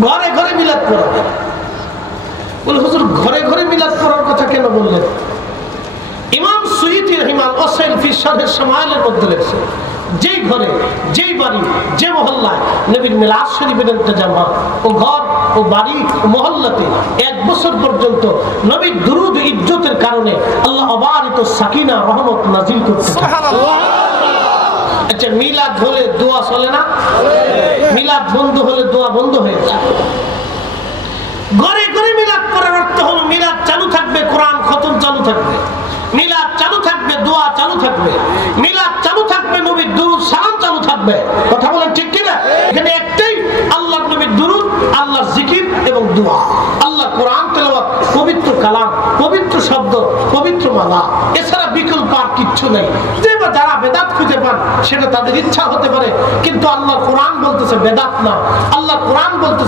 ঘরে ঘরে মিলাদ পড়াবে। বলে হুজুর ঘরে ঘরে মিলাদ পড়ার কথা কেন বললেন? ইমাম সুয়ুতী রাহিমাহুল্লাহ ওয়াসাইল ফি শারহ শামাইলের মধ্যে লিখছে, যেই ঘরে, যেই বাড়ি, যে মহল্লায় নবীর মিলাদ শরীফের ইন্তজাম হয়, ও ঘর, ও বাড়ি, ও মহল্লাতে 1 বছর পর্যন্ত নবীর দুরূদ ইজ্জতের কারণে আল্লাহ অবারিত সাকিনা রহমত নাজিল করতে থাকে। সুবহানাল্লাহ। আচ্ছা, মিলাদ হলে দোয়া চলে না? মিলাদ বন্ধ হলে দোয়া বন্ধ হয়ে যায়। ঘরে ঘরে মিলাদ করার অর্থ হলো মিলাদ চালু থাকবে, কোরআন খতম চালু থাকবে, মিলাদ চালু থাকবে, দোয়া চালু থাকবে, মিলাদ চালু থাকবে, নবীর দুরূদ সালাম চালু থাকবে। কথা বলেন ঠিক কিনা? এখানে একটাই, আল্লাহর নবীর দুরূদ, আল্লাহর জিকির এবং দোয়া, আল্লাহ কোরআন তেলাওয়াত, পবিত্র কালাম, পবিত্র শব্দ, পবিত্র মালা, এছাড়া বিকল্প আর কিচ্ছু নেই। যারা বেদাত খুঁজে পান সেটা তাদের ইচ্ছা হতে পারে, কিন্তু আল্লাহ কোরআন বলতেছে বেদাত না, আল্লাহ কোরআন বলতেছে